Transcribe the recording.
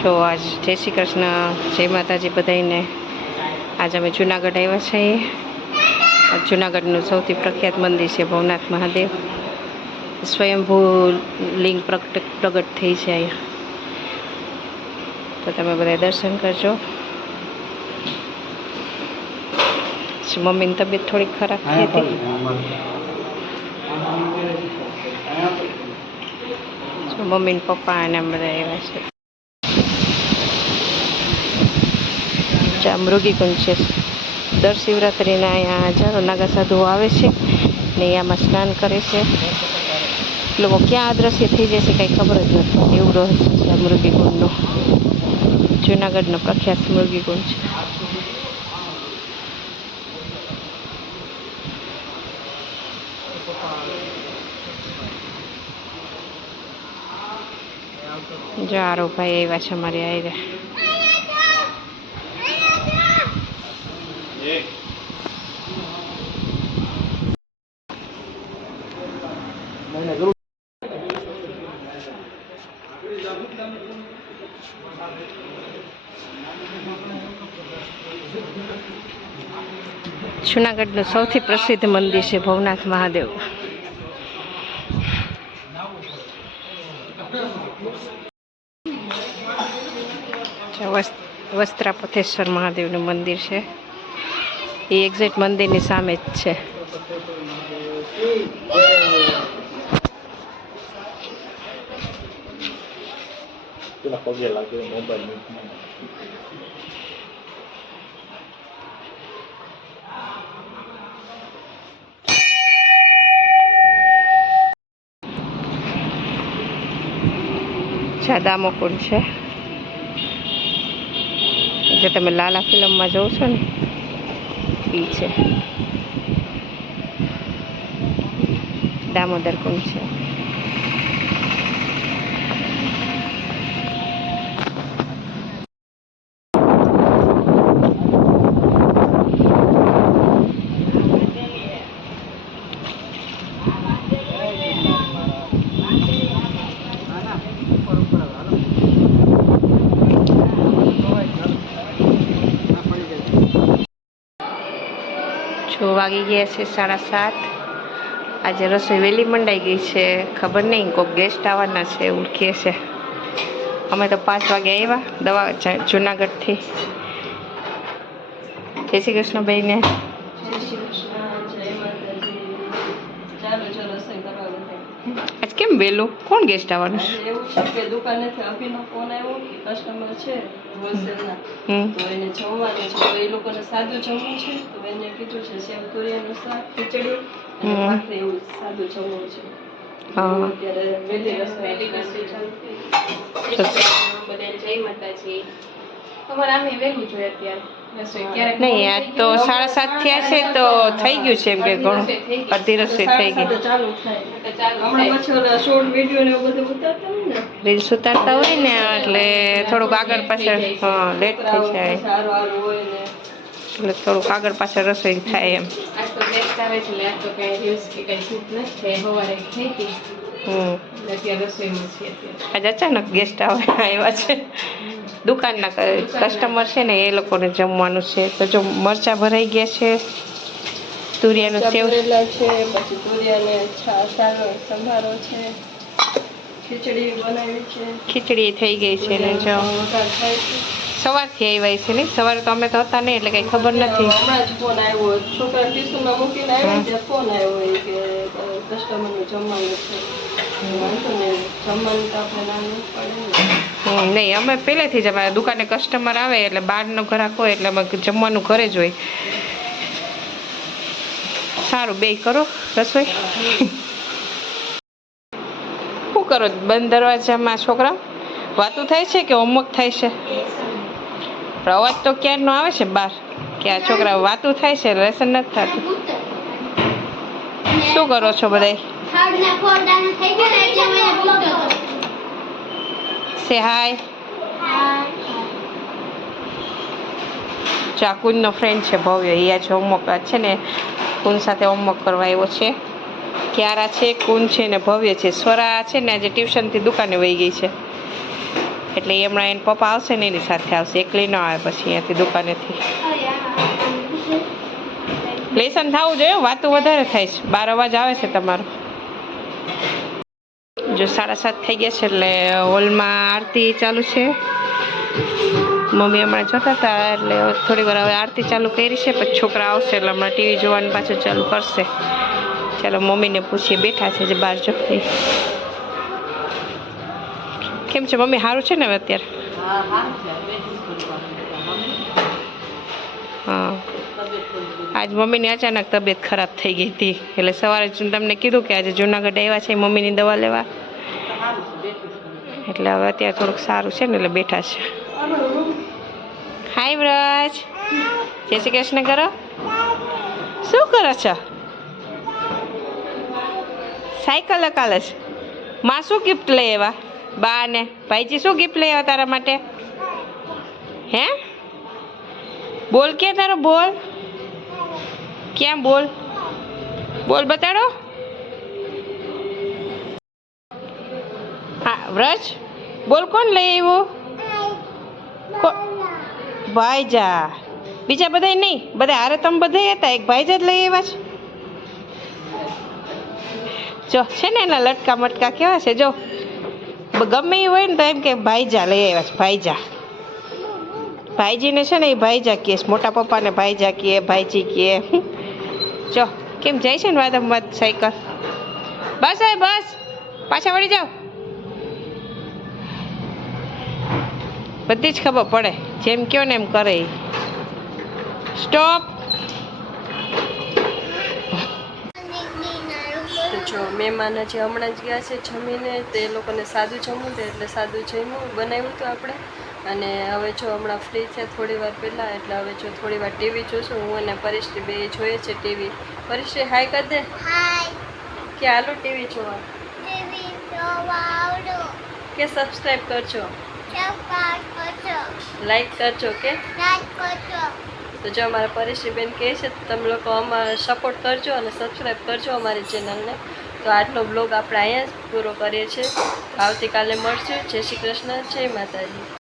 છો? આજ જય શ્રી કૃષ્ણ, જય માતાજી બધાને। આજ અમે જુનાગઢ આવ્યા છીએ। જુનાગઢનું સૌથી પ્રખ્યાત મંદિર છે ભવનાથ મહાદેવ। સ્વયંભૂ લિંગ પ્રગટ થઈ છે અહીંયા, તો તમે બધા દર્શન કરજો। મમ્મીની તબિયત થોડીક ખરાબ થઈ હતી, મમ્મી ને પપ્પા અને બધા આવ્યા છે। મૃગીકુંજ છે, દર શિવરાત્રિના અહીંયા હજારો નાગા સાધુઓ આવે છે ને આમાં સ્નાન કરે છે। લોકો ક્યાં અદ્રશ્ય થઈ જશે કંઈ ખબર જ નથી, એવું રહસ્ય છે આ મૃગીકુંજનું। જૂનાગઢનો પ્રખ્યાત મૃગીકુંજ છે। જો આરો ભાઈ આવ્યા છે અમારી આયરે। જૂનાગઢનું સૌથી પ્રસિદ્ધ મંદિર છે ભવનાથ મહાદેવ। વસ્ત્રાપથેશ્વર મહાદેવનું મંદિર છે, એ એક્ઝેક્ટ મંદિરની સામે જ છે। દામોકુંડ છે, જે તમે લાલા ફિલ્મમાં જોવો છો ને એ છે। દામોદર કુંડ છે। વાગી ગયા છે 7:30। આજે રસોઈ વહેલી મંડાઈ ગઈ છે, ખબર નહીં કોઈક ગેસ્ટ આવવાના છે એવું કહે છે। અમે તો 5 વાગે આવ્યા જુનાગઢથી। જય શ્રી કૃષ્ણ ભાઈને। આજ કેમ વહેલું? કોણ ગેસ્ટ આવવાનું છે? એવું છે કે દુકાનેથી અભિનો ફોન આવ્યો કે કસ્ટમર છે હોલસેલના, તો એને જમવાનું છે, તો એ લોકોને સાદું જમવું છે, તો એને કીધું છે સેવ તુરિયાનું શાક, ખીચડી અને ભાખરી, એવું સાદું જમવું છે। અત્યારે વહેલી રસોઈ ચાલુ થઈ। બધા જય માતાજી। તમારે આમે વહેલું જોઈએ અત્યારે નહીં, આજ તો 7:30 થયા છે તો થઈ ગયું છે એમ કે ઘણું, અડધી રસોઈ થઈ ગઈ। રીલ્સ ઉતારતા હોય ને એટલે થોડુંક આગળ પાછળ લેટ થઈ જાય, એટલે થોડુંક આગળ પાછળ રસોઈ થાય એમ। આજે અચાનક ગેસ્ટ આવ્યા છે, દુકાનના કસ્ટમર છે ને એ લોકોને જમવાનું છે। તો જો મરચાં ભરાઈ ગયા છે, તુરિયાનું સેવ છે, પછી તુરિયાને સંભારો છે, ખીચડી બનાવી છે, ખીચડી થઈ ગઈ છે ને જો સવારથી આવ્યા છે ને, સવારે તો અમે તો હતા નહીં એટલે કઈ ખબર નથી। હમણાં જ ફોન આવ્યો, છોકરા ટ્યુશનમાં મૂકીને આવ્યા ત્યાં ફોન આવ્યો કે કસ્ટમરનું જમવાનું છે। વાંધો નહીં, જમવાનું તો આપણે ના પડે ને। નહીં, અમે પહેલેથી જ અમારા દુકાને કસ્ટમર આવે એટલે બહારનો ગ્રાહક હોય એટલે અમે જમવાનું ઘરે જ હોય। સારું, બે કરો રસોઈ। શું કરો બંધ દરવાજામાં? છોકરા વાતું થાય છે કે હોમવર્ક થાય છે? અવાજ તો ક્યારનો આવે છે બહાર કે આ છોકરા વાતું થાય છે, લેસન નથી થતું। શું કરો છો બધા? સે હાય। જો આ કુંજનો ફ્રેન્ડ છે ભવ્ય, એ આજ હોમવર્ક છે ને કુંજ સાથે હોમવર્ક કરવા આવ્યો છે। ક્યારા છે, કુંજ છે ને ભવ્ય છે। સ્વરા છે ને આજે ટ્યુશનથી દુકાને વહી ગઈ છે। એટલે એ હમણાં એને પપ્પા આવશે ને એની સાથે આવશે, એકલી ન આવે પછી અહીંયાથી દુકાનેથી. લેસન થવું જોઈએ, વાતો વધારે થાય છે, 12 અવાજ આવે છે તમારો. જો 7:30 થઈ ગયા છે એટલે હોલમાં આરતી ચાલુ છે. મમ્મી હમણાં જોતા હતા એટલે થોડી વાર હવે આરતી ચાલુ કરી છે, પછી છોકરા આવશે એટલે હમણાં ટીવી જોવાનું પાછું ચાલુ કરશે. ચાલો મમ્મીને પૂછીએ, બેઠા છે જે બહાર જો. કેમ છે મમ્મી, સારું છે ને હવે અત્યારે? હા, આજ મમ્મીની અચાનક તબિયત ખરાબ થઈ ગઈ હતી એટલે સવારે તમને કીધું કે આજે જુનાગઢ આવ્યા છે મમ્મીની દવા લેવા, એટલે હવે અત્યારે થોડુંક સારું છે ને એટલે બેઠા છે. હાય વ્રજ, જય શ્રી કૃષ્ણ કરો. શું કરો છો? સાયકલ હકાલે છે. માં શું ગિફ્ટ લઈ આવ્યા? બા ને ભાઈજી શું ગિફ્ટ લઈ આવ્યા તારા માટે? હે બોલ, ક્યાં તારો બોલ? ક્યાં બોલ? બોલ બતાડો. હા વ્રજ બોલ, કોણ લઈ આવ્યું? ભાઈજા. બીજા બધા નહીં? બધા હારે તમે બધા હતા, એક ભાઈજા જ લઈ આવ્યા છે. જો છે ને એના લટકા મટકા કેવા છે, જો ગમે એ હોય ને તો એમ કે ભાઈજા લઈ આવ્યા છે, ભાઈજા. ભાઈજીને છે ને એ ભાઈજા કહે છે, મોટા પપ્પાને ભાઈજા કહે, ભાઈજી કહે. જો કેમ જાય છે ને વાદમવાદ સાયકલ. બસ હવે બસ, પાછા વળી જાઓ. બધી જ ખબર પડે, જેમ કહો ને એમ કરે. સ્ટોપ. જો મહેમાન હજી હમણાં જ ગયા છે જમીને, તે લોકોને સાદું જમવું છે એટલે સાદું જમ્યું બનાવ્યું હતું આપણે. અને હવે જો હમણાં ફ્રી છે થોડી વાર પહેલાં, એટલે હવે જો થોડી વાર ટીવી જોશું. હું અને પરિશ્રી બે જોઈએ છે ટીવી. પરિશ્રી હાય કર દે. કે હાલો ટીવી જોવા. કે સબસ્ક્રાઈબ કરજો, લાઈક કરજો કે. તો જો અમારા પરિશ્રી બેન કહે છે તમે લોકો અમારે સપોર્ટ કરજો અને સબસ્ક્રાઈબ કરજો અમારી ચેનલને. તો આજનો બ્લોગ આપણે અહીંયા જ પૂરો કરીએ છીએ. આવતીકાલે મળશું. જય શ્રી કૃષ્ણ, જય માતાજી.